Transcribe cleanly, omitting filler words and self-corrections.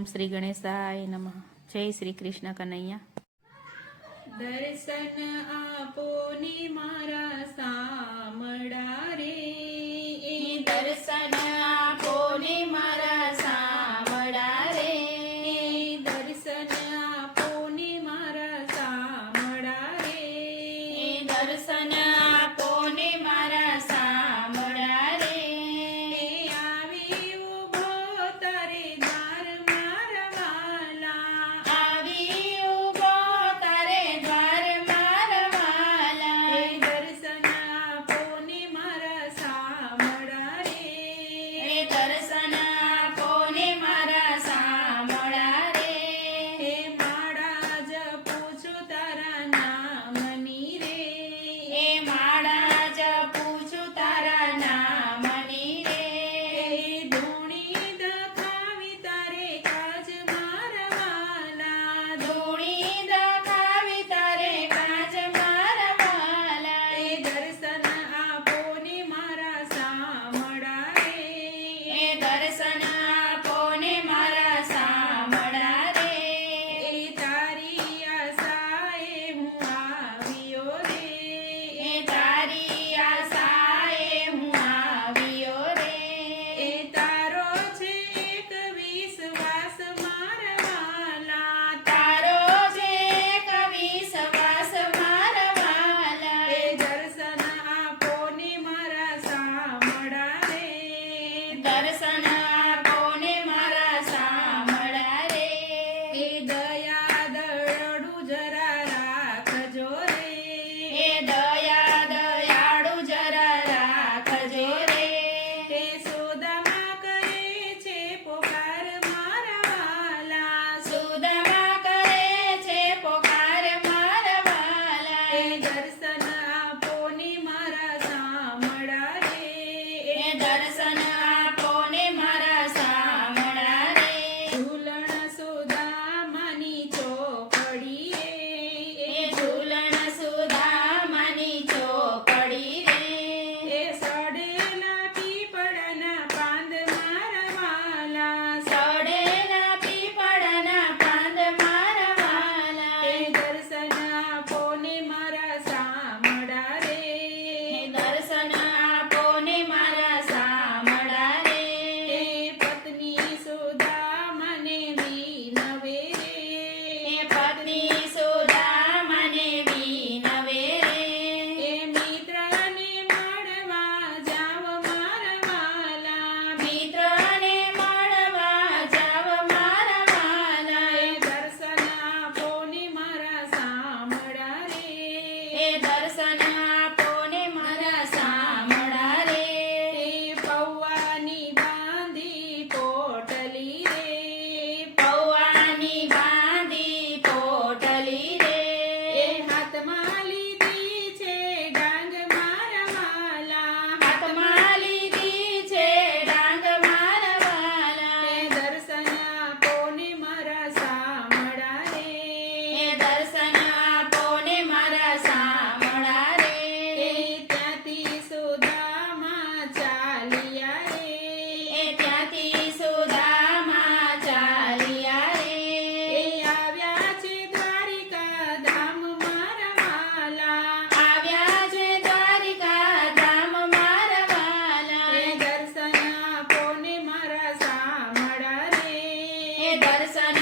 ઓમ શ્રી ગણેશાય નમઃ. જય શ્રી કૃષ્ણ કનૈયા. દર્શન આપો ને મારા સામડા રે, દર્શન આપો ને મારા સામડા રે, દર્શન આપો ને મારા સામડા રે, દર્શન આપો ને મારા સામડા રે. આવી ઉભો તારે દ્વાર મારા વાલા, આવી ઉભો તારે દ્વાર મારા વાલા, દર્શન આપો ને મારા સામડા રે, દર્શન આપો ને મારા સામડા રે. હે માળા જપું છું તારા નામની રે, એ માળા જપું છું તારા નામની રે, ધૂણી દખાવી તારે કાજ મારા વાલા, ધૂણી દખાવી તારે કાજ મારા વાલા, દર્શન આપો ને મારા સામડા રે, દર્શન આપો ને મારા સામડા રે. તારી આશાએ હું આવ્યો રે, તારી આશાએ હું આવ્યો રે, તારો છે એક વિશ્વાસ મારા વાલા, તારો છે વિશ્વાસ મારા વાલા, દર્શન આપો ને મારા સામડા રે, દર્શન આપો ને મારા સામડા રે. દયા દયાળુ જરા રાખજો રે, દયા દયાળુ જરા રાખજો રે, સુદામા કરે છે પોકાર મારા વાલા, સુદામા કરે છે પોકાર મારા વાલા, દર્શન આપો ને મારા સામડા રે, દર્શન આપો ને મારા સામડા રે. ઝૂલણ સુદામાની ચોપડી રે, ઝૂલણ સુદામાની ચોપડી રે, સડેલા પીપળના પાંદ મારા વાલા, સડેલા પીપળના પાંદ મારા વાલા, દર્શન આપો ને મારા સામડા રે, દર્શન આપો ને મારા સામડા રે. પત્ની સુદામાને વિનવે રે, પત્ની સુદામાને વિનવે રે, મિત્રને મળવા જાવ મારા વાલા, મિત્રને મળવા જાવ મારા વાલા, દર્શન આપો ને મારા સામડા રે, દર્શન આપો ને મારા સામડા રે. પૌવાની બાંધી પોટલી રે, પૌવાની બાંધી પોટલી રે, હાથમાં લીધી છે ડાંગ મારા વાલા, હાથમાં લીધી છે ડાંગ મારા વાલા, દર્શન આપો ને મારા સામડા રે, દર્શન આપો ને મારા સામડા રે. ત્યાંથી સુદામા ચાલ્યા રે, ત્યાંથી સુદામા ચાલ્યા રે, આવ્યા છે દ્વારિકા ધામ મારા વાલા, આવ્યા છે દ્વારિકા ધામ મારા વાલા, દર્શન આપો ને મારા સામડા રે, દર્શન